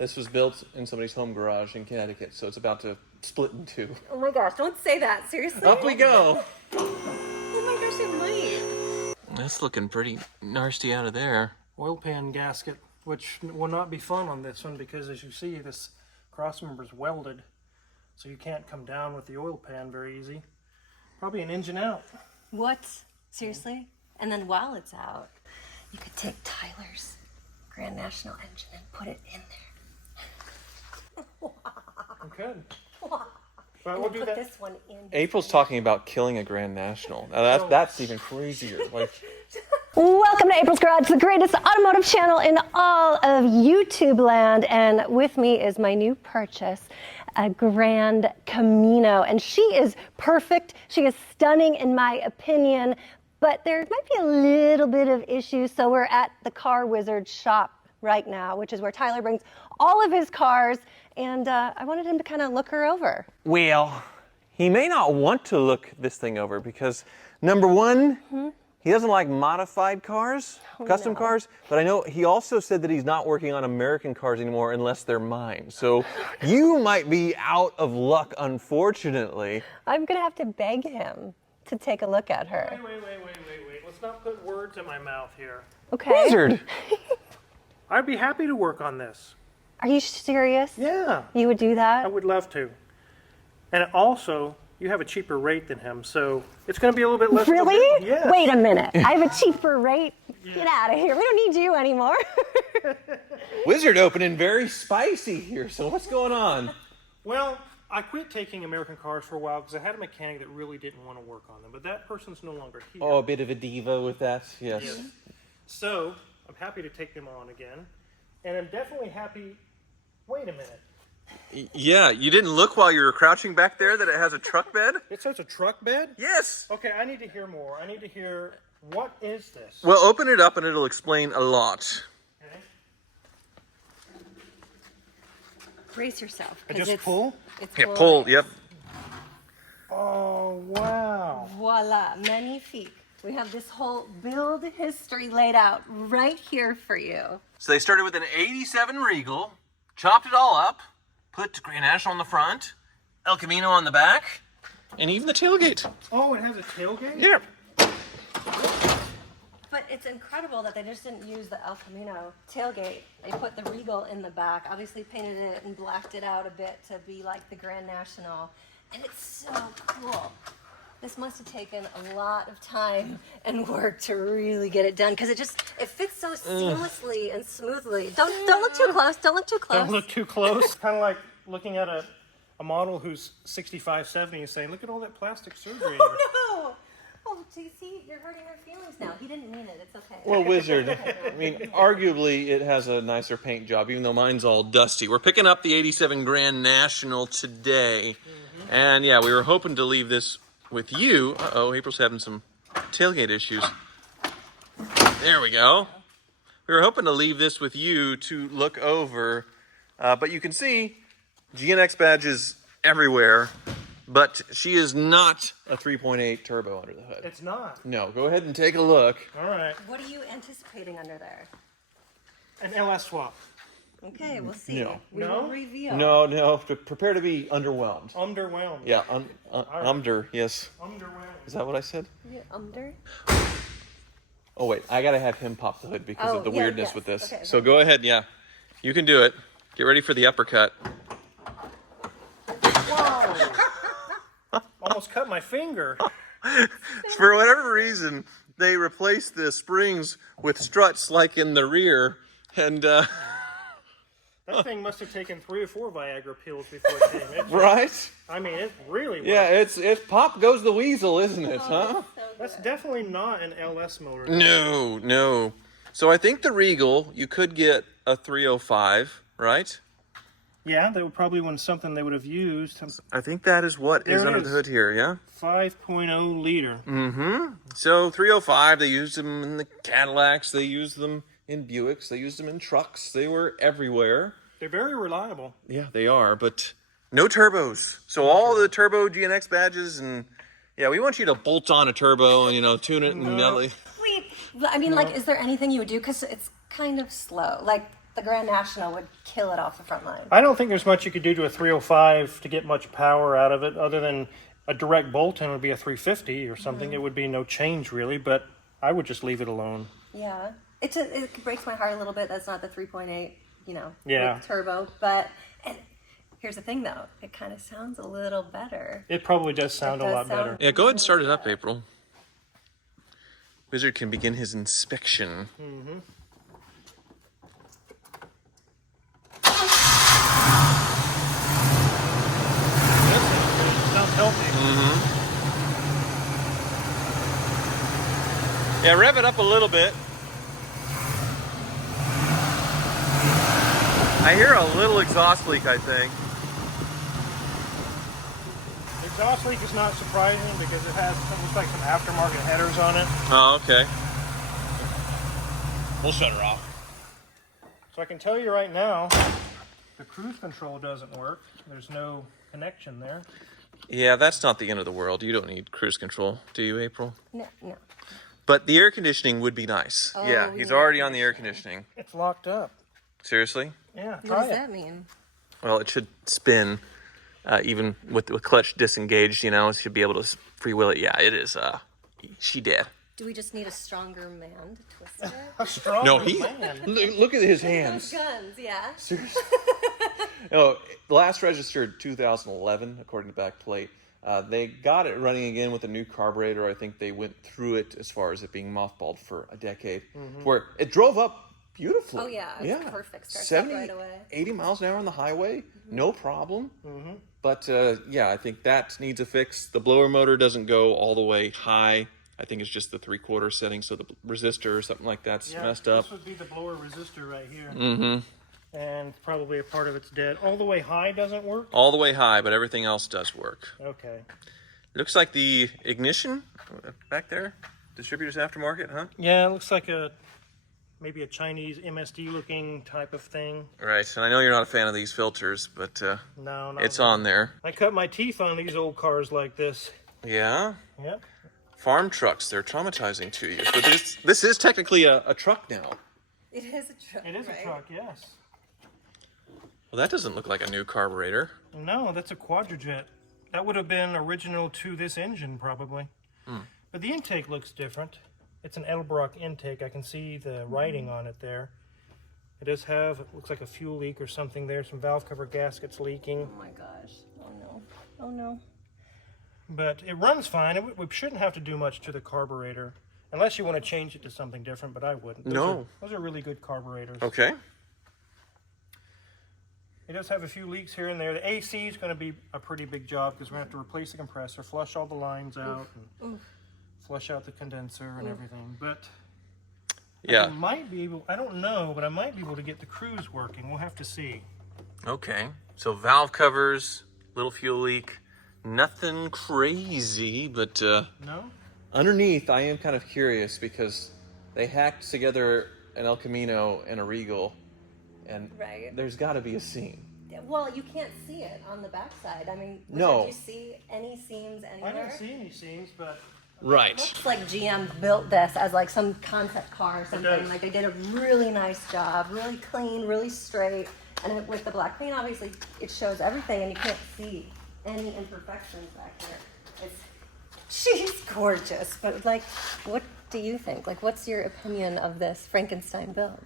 This was built in somebody's home garage in Connecticut, so it's about to split in two. Oh my gosh, don't say that. Seriously? Up we go. Oh my gosh, it might. That's looking pretty nasty out of there. Oil pan gasket, which will not be fun on this one because as you see, this cross member is welded, so you can't come down with the oil pan very easy. Probably an engine out. What? Seriously? And then while it's out, you could take Tyler's Grand National engine and put it in there. Okay. And we'll then do put that. this one in. April's talking about killing a Grand National. Now that's even crazier. Like, Welcome to April's Garage, the greatest automotive channel in all of YouTube land. And with me is my new purchase, a Grand Camino. And she is perfect. She is stunning in my opinion, but there might be a little bit of issues. So we're at the Car Wizard shop right now, which is where Tyler brings all of his cars. And I wanted him to kind of look her over. well, he may not want to look this thing over because, number one, he doesn't like modified cars, custom cars, but I know he also said that he's not working on American cars anymore unless they're mine. So you might be out of luck, unfortunately. I'm going to have to beg him to take a look at her. Wait. Let's not put words in my mouth here. Okay. Wizard! I'd be happy to work on this. Are you serious? Yeah, You would do I that? would love to. And also, you have a cheaper rate than him, so it's going to be a little bit less. Really? Yes. Wait a minute. I have a cheaper rate. Get out of here. We don't need you anymore. Wizard opening very spicy here, so what's going on? Well, I quit taking American cars for a while because I had a mechanic that really didn't want to work on them, but that person's no longer here. Oh, a bit of a diva with that, yes. Yes. So, I'm happy to take them on again. And I'm definitely happy. Wait a minute. Yeah, you didn't look while you were crouching back there that it has a truck bed? It says a truck bed? Yes! Okay, I need to hear more. I need to hear, what is this? Well, open it up and it'll explain a lot. Okay. Brace yourself. I 'cause just pull? It's Yeah, pull, yep. Oh, wow. Voila. Magnifique. We have this whole build history laid out right here for you. So they started with an 87 Regal, chopped it all up, put Grand National on the front, El Camino on the back, and even the tailgate. Oh, it has a tailgate? Yeah. But it's incredible that they just didn't use the El Camino tailgate. They put the Regal in the back, obviously painted it and blacked it out a bit to be like the Grand National. And it's so cool. This must have taken a lot of time and work to really get it done because it fits so seamlessly and smoothly. Don't look too close. Don't look too close. Don't look too close. Kind of like looking at a model who's 65, 70 and saying, look at all that plastic surgery. Oh no! Oh, see, you're hurting her feelings now. He didn't mean it. It's okay. Well, Wizard, I mean, arguably it has a nicer paint job, even though mine's all dusty. We're picking up the 87 Grand National today. And yeah, we were hoping to leave this with you. Uh-oh, April's having some tailgate issues. There we go. We were hoping to leave this with you to look over, but you can see GNX badges everywhere, but she is not a 3.8 turbo under the hood. It's not. No, go ahead and take a look. All right. What are you anticipating under there? An LS swap. Okay, we'll see. No. We No? will reveal. No, prepare to be underwhelmed. Underwhelmed. Yeah, yes. Underwhelmed. Is that what I said? Yeah, under? Oh, wait, I gotta have him pop the hood because of the yeah, weirdness yes. with this. Okay, So okay. go ahead, yeah. You can do it. Get ready for the uppercut. Whoa! Almost cut my finger. For whatever reason, they replaced the springs with struts like in the rear, and, That thing must have taken 3 or 4 Viagra pills before it came. It's, right? I mean, it really was. Yeah, it's pop goes the weasel, isn't it, huh? That's definitely not an LS motor. No. So I think the Regal, you could get a 305, right? Yeah, that would probably was something they would have used. I think that is what is There it under is. the hood here, yeah? 5.0 liter. So 305, they used them in the Cadillacs, they used them in Buicks, they used them in trucks, they were everywhere. They're very reliable. Yeah, they are, but no turbos. So all the turbo GNX badges, and yeah, we want you to bolt on a turbo and, tune it and No. Wait, I mean, like, is there anything you would do? Because it's kind of slow. Like, the Grand National would kill it off the front line. I don't think there's much you could do to a 305 to get much power out of it, other than a direct bolt-in would be a 350 or something. It would be no change really, but I would just leave it alone. Yeah, it breaks my heart a little bit. That's not the 3.8, Yeah. with turbo. But and here's the thing, though, it kind of sounds a little better. It probably does sound a lot better. Yeah, go ahead and start it up, April. Wizard can begin his inspection. Sounds healthy. Yeah, rev it up a little bit. I hear a little exhaust leak, I think. The exhaust leak is not surprising because it looks like some aftermarket headers on it. Oh, okay. We'll shut her off. So I can tell you right now, the cruise control doesn't work. There's no connection there. Yeah, that's not the end of the world. You don't need cruise control, do you, April? No. But the air conditioning would be nice. Oh, Yeah, he's already on the air conditioning. It's locked up. Seriously? Yeah, What try does it. that mean? Well, it should spin, even with the clutch disengaged, it should be able to freewheel it. Yeah, it is. She did. Do we just need a stronger man to twist it? A strong No, man. look at his hands. Guns, yeah. Seriously. No, last registered 2011, according to back plate. They got it running again with a new carburetor. I think they went through it as far as it being mothballed for a decade, where it drove up beautifully. Oh, yeah, it's perfect. Starts up 70, right away. 80 miles an hour on the highway, no problem. But yeah, I think that needs a fix. The blower motor doesn't go all the way high. I think it's just the 3/4 setting, so the resistor or something like that's messed up. This would be the blower resistor right here. And probably a part of it's dead. All the way high doesn't work? All the way high, but everything else does work. Okay. Looks like the ignition back there, distributor's aftermarket, huh? Yeah, it looks like maybe a Chinese MSD looking type of thing. Right, and I know you're not a fan of these filters, but No, not it's really. on there. I cut my teeth on these old cars like this. Yeah, Yep. farm trucks, they're traumatizing to you. But this is technically a truck now. It is a truck. It is a truck, yes. Well, that doesn't look like a new carburetor. No, that's a quadrijet. That would have been original to this engine, probably. But the intake looks different. It's an Edelbrock intake. I can see the writing on it there. It does have, it looks like a fuel leak or something there. Some valve cover gaskets leaking. Oh, my gosh. Oh, no. Oh, no. But it runs fine. We shouldn't have to do much to the carburetor. Unless you want to change it to something different, but I wouldn't. Those are really good carburetors. Okay. It does have a few leaks here and there. The AC is going to be a pretty big job because we're going to have to replace the compressor, flush all the lines out, and flush out the condenser and everything. But Yeah. I might be able, I don't know, but I might be able to get the cruise working. We'll have to see. Okay. So valve covers, little fuel leak, nothing crazy, but No? underneath I am kind of curious because they hacked together an El Camino and a Regal, and Right. there's got to be a seam. Well, you can't see it on the backside. I mean, No. did you see any seams anywhere? I don't see any seams, but Right. Looks like GM built this as like some concept car or something. does. Like they did a really nice job, really clean, really straight. And with the black paint, obviously, it shows everything, and you can't see any imperfections back there. She's gorgeous, but like, what do you think? Like, what's your opinion of this Frankenstein build?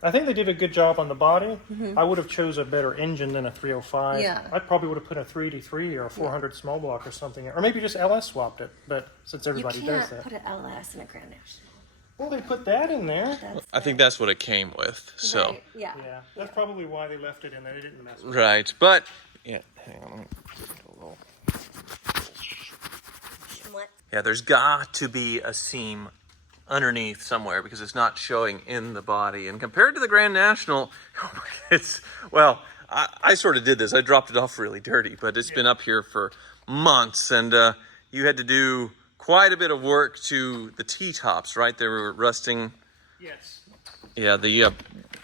I think they did a good job on the body. I would have chose a better engine than a 305. Yeah. I probably would have put a 383 or a 400 small block or something, or maybe just LS swapped it. But since everybody You does can't that, put an LS in a Grand National. well, they put that in there. That's I think that's what it came with. So right, yeah. Yeah, that's probably why they left it in there. They didn't mess with it. right, but yeah, hang on. Let me get a little. What? Yeah, there's got to be a seam underneath somewhere because it's not showing in the body. And compared to the Grand National, it's, well, I sort of did this. I dropped it off really dirty, but it's been up here for months, and you had to do quite a bit of work to the T-tops, right? They were rusting. Yes. Yeah, the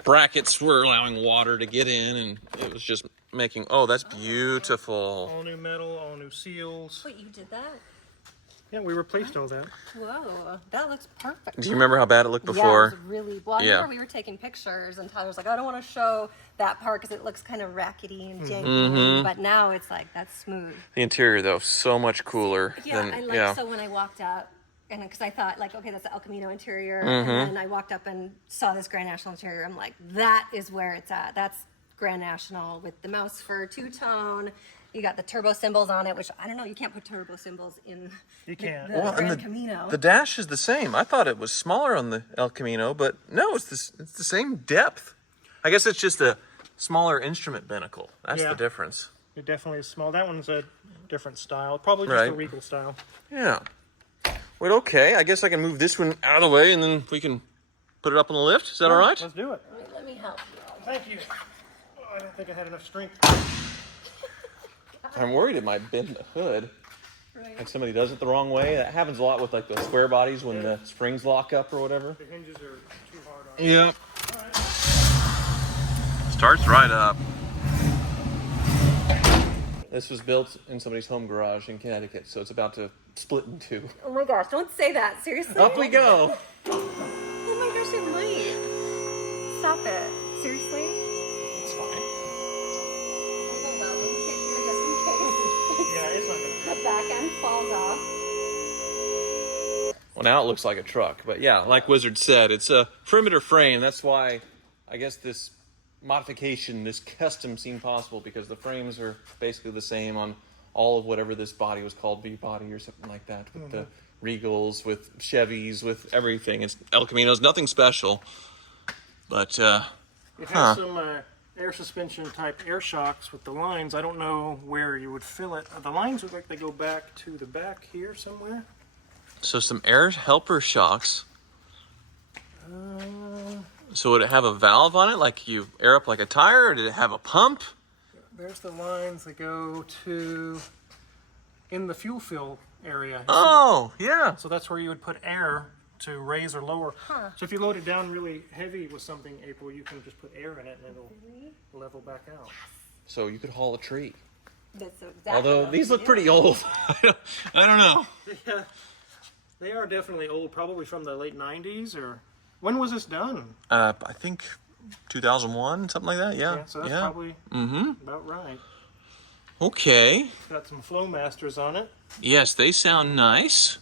brackets were allowing water to get in, and it was just making, oh, that's beautiful. All new metal, all new seals. Wait, you did that? Yeah, we replaced all that. Whoa, that looks perfect. Do you remember how bad it looked Yeah, before? it was really well. I remember we were taking pictures, and Tyler's like, "I don't want to show that part because it looks kind of rackety and janky." But now it's like that's smooth. The interior, though, so much cooler. Yeah, than, I like. So when I walked up, and because I thought like, okay, that's the El Camino interior, and then I walked up and saw this Grand National interior. I'm like, that is where it's at. That's Grand National with the mouse fur two-tone. You got the turbo symbols on it, which I don't know. You can't put turbo symbols in You can't. the Well, and Grand Camino. The dash is the same. I thought it was smaller on the El Camino, but no, it's the same depth. I guess it's just a smaller instrument binnacle. That's Yeah. the difference. It definitely is small. That one's a different style. Probably just Right. a Regal style. Yeah. Wait, okay. I guess I can move this one out of the way, and then we can put it up on the lift. Is that all right? Let's do it. Wait, let me help you. Thank you. Oh, I don't think I had enough strength. I'm worried it might bend the hood. Right. Like somebody does it the wrong way. That happens a lot with like the square bodies when the springs lock up or whatever. The hinges are too hard on it. Yep. Starts right up. This was built in somebody's home garage in Connecticut, so it's about to split in two. Oh my gosh, don't say that. Seriously? Up we go. Oh my gosh, it might. Stop it. Seriously? It's fine. Oh, well, we can't do it just in case. Yeah, it's not gonna. The back end falls off. Well, now it looks like a truck, but yeah, like Wizard said, it's a perimeter frame. That's why I guess this modification, this custom seemed possible, because the frames are basically the same on all of whatever this body was called, V-body or something like that, with the Regals, with Chevys, with everything. It's El Camino's nothing special, but It has some air suspension type air shocks with the lines. I don't know where you would fill it. The lines look like they go back to the back here somewhere. so some air helper shocks. So would it have a valve on it, like you air up like a tire, or did it have a pump? There's the lines that go to in the fuel fill area. Oh, yeah. So that's where you would put air to raise or lower. So if you load it down really heavy with something, April, you can just put air in it and it'll level back out. So you could haul a tree. That's exactly Although what these we look do. pretty old. I don't know. Yeah, they are definitely old, probably from the late 90s or when was this done? I think 2001, something like that. Yeah. Yeah, so that's probably about right. Okay. Got some Flowmasters on it. Yes, they sound nice.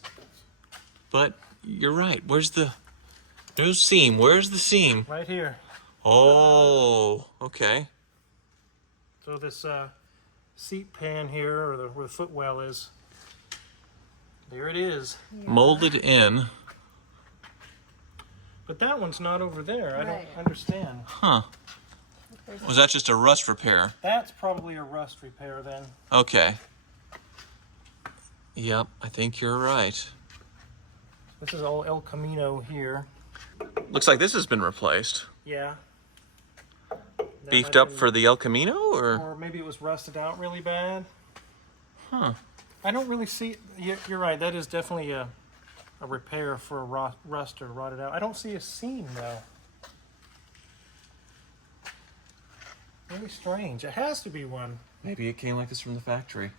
But you're right. Where's the seam? Where's the seam? Right here. Oh, okay. So this seat pan here, or where the footwell is, there it is. Molded in. But that one's not over there. I Right. don't understand. Huh. Was that just a rust repair? That's probably a rust repair then. Okay. Yep, I think you're right. This is all El Camino here. Looks like this has been replaced. Yeah. That Beefed might up be- for the El Camino, or? Or maybe it was rusted out really bad. Huh. I don't really see. You're right. That is definitely a repair for a rust or rotted out. I don't see a seam though. Really strange. It has to be one. Maybe it came like this from the factory.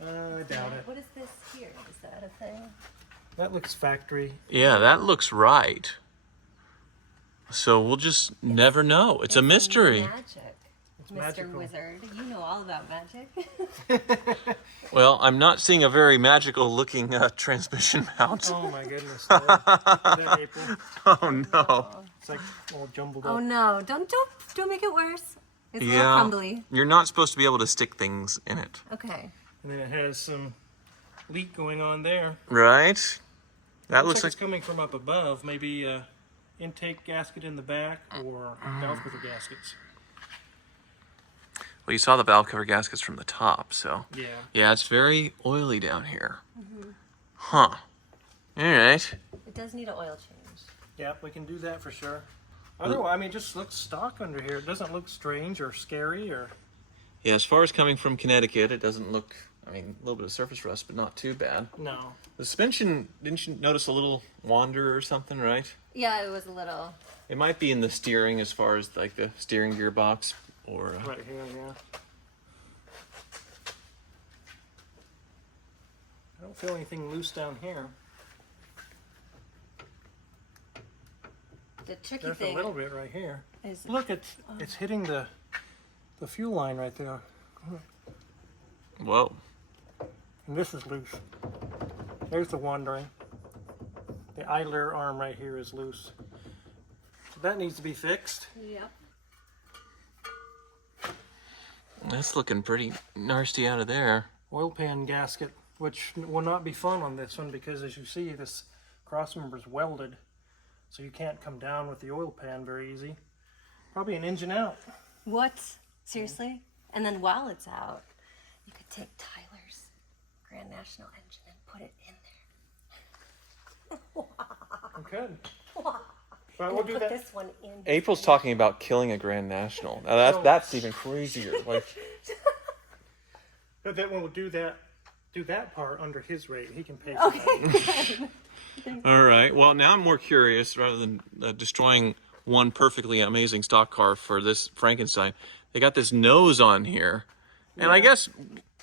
I doubt it. What is this here? Is that a thing? That looks factory. Yeah, that looks right. So we'll just never know. It's a mystery. Magic. It's Mr. magical. Wizard, you know all about magic. Well, I'm not seeing a very magical looking transmission mount. Oh my goodness. Lord. Look at that, April. Oh no. It's like all jumbled Oh up. no! Don't make it worse. It's a little Yeah. crumbly. You're not supposed to be able to stick things in it. Okay. And then it has some leak going on there. Right? That looks it's like coming from up above. Maybe a intake gasket in the back or valve cover gaskets. well, you saw the valve cover gaskets from the top, so Yeah. yeah, it's very oily down here. Huh. All right. It does need an oil change. Yeah, we can do that for sure. Otherwise, I mean, it just looks stock under here. It doesn't look strange or scary or. Yeah, as far as coming from Connecticut, it doesn't look, I mean, a little bit of surface rust, but not too bad. No. The suspension, didn't you notice a little wander or something, right? Yeah, it was a little. It might be in the steering as far as like the steering gearbox or... Right here, yeah. I don't feel anything loose down here. The tricky There's thing a little bit right here. is Look, it's hitting the fuel line right there. Whoa. And this is loose. There's the wandering. The idler arm right here is loose. So that needs to be fixed. Yep. That's looking pretty nasty out of there. Oil pan gasket, which will not be fun on this one because as you see, this cross member is welded. So you can't come down with the oil pan very easy. Probably an engine out. What? Seriously? And then while it's out, you could take Tyler's Grand National engine and put it in there. You could. But And we'll then do put that. this one in. April's talking about killing a Grand National. Now that's even crazier. Like, But then we'll do that part under his rate. He can pay for that. all right. Well, now I'm more curious. Rather than destroying one perfectly amazing stock car for this Frankenstein, they got this nose on here, and I guess,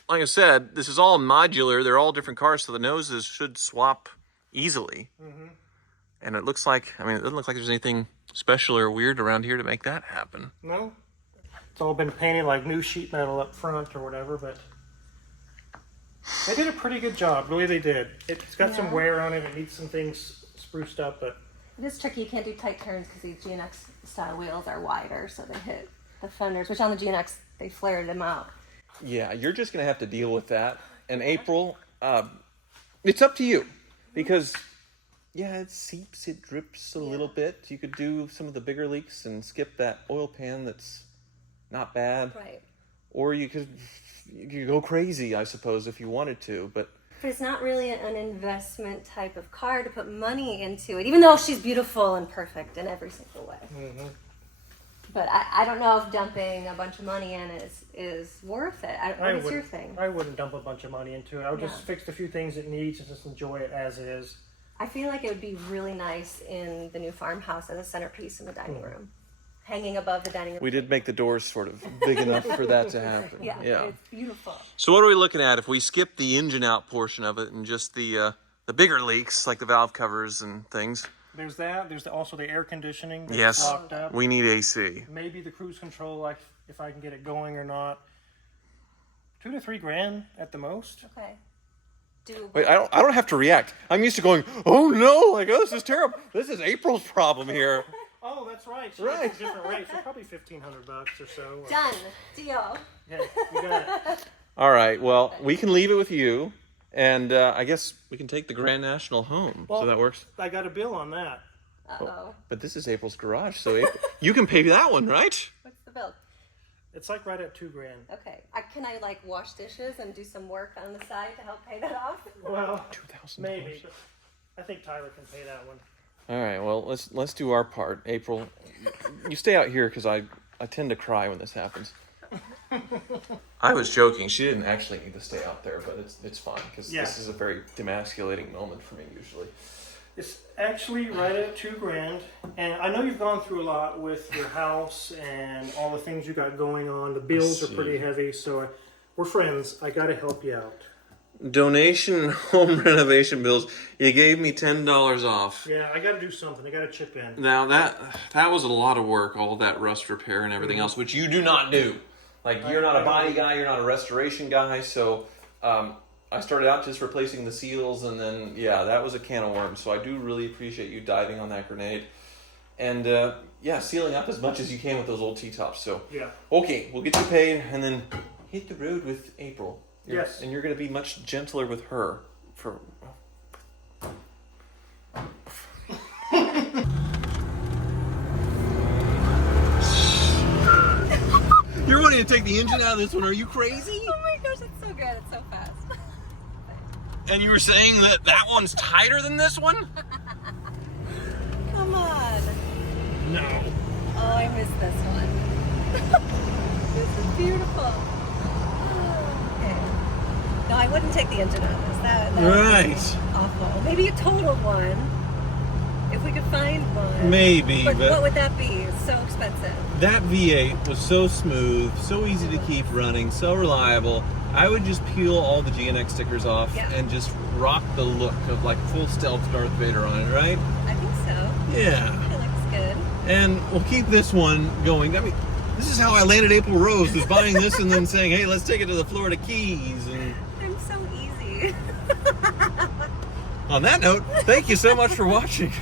like I said, this is all modular. They're all different cars, so the noses should swap easily. Mm-hmm. And it looks like, I mean, it doesn't look like there's anything special or weird around here to make that happen. No? It's all been painted like new sheet metal up front or whatever, but they did a pretty good job. Really, they did. It's got some wear on it. It needs some things spruced up, but It is tricky. You can't do tight turns because these GNX style wheels are wider, so they hit the fenders, which on the GNX, they flared them out. Yeah, you're just going to have to deal with that. And April, it's up to you. Because, yeah, it seeps, it drips a little bit. You could do some of the bigger leaks and skip that oil pan that's not bad. Right. Or you could go crazy, I suppose, if you wanted to. But it's not really an investment type of car to put money into it, even though she's beautiful and perfect in every single way. mm-hmm. But I don't know if dumping a bunch of money in is worth it. What is your thing? I wouldn't dump a bunch of money into it. I would just fix a few things it needs and just enjoy it as is. I feel like it would be really nice in the new farmhouse as a centerpiece in the dining room, hanging above the dining room. we did make the doors sort of big enough for that to happen. Yeah, it's beautiful. So what are we looking at if we skip the engine out portion of it and just the bigger leaks, like the valve covers and things? There's that. There's also the air conditioning that's Yes, locked up. we need AC. Maybe the cruise control, like if I can get it going or not. $2 to $3 grand at the most. Okay. Wait, I don't have to react. I'm used to going, oh no, like, oh, this is terrible. This is April's problem here. Oh, that's right. She Right. has different rates. So probably $1,500 or so. Done. Deal. Yeah, you got it. All right, well, we can leave it with you, and I guess we can take the Grand National home. Well, so that works. I got a bill on that. Uh-oh. But this is April's garage, so you can pay that one, right? What's the bill? It's like right at $2 grand. Okay. Can I like wash dishes and do some work on the side to help pay that off? Well, $2,000. maybe. But I think Tyler can pay that one. All right, well, let's do our part. April, you stay out here because I tend to cry when this happens. I was joking. She didn't actually need to stay out there, but it's fine because this is a very demasculating moment for me usually. It's actually right at $2 grand, and I know you've gone through a lot with your house and all the things you got going on. The bills are pretty heavy, so we're friends. I got to help you out. Donation home renovation bills. You gave me $10 off. Yeah, I got to do something. I got to chip in. Now that was a lot of work, all that rust repair and everything else, which you do not do. Like you're not a body guy, you're not a restoration guy, so I started out just replacing the seals, and then that was a can of worms. So I do really appreciate you diving on that grenade, and sealing up as much as you can with those old T-tops. So okay, we'll get you paid, and then hit the road with April. Yes, and you're going to be much gentler with her for. You're wanting to take the engine out of this one? Are you crazy? Oh my gosh, it's so good. It's so fast. And you were saying that one's tighter than this one? Come on. No. Oh, I miss this one. This is beautiful. Okay. No, I wouldn't take the engine out of this. That would be awful. Maybe a total one. If we could find one. Maybe, But what would that be? It's so expensive. that V8 was so smooth, so easy to keep running, so reliable. I would just peel all the GNX stickers off and just rock the look of like full stealth Darth Vader on it, right? I think so. Yeah. It looks good. And we'll keep this one going. I mean, this is how I landed April Rose, was buying this and then saying, hey, let's take it to the Florida Keys. And I'm so easy. on that note, thank you so much for watching.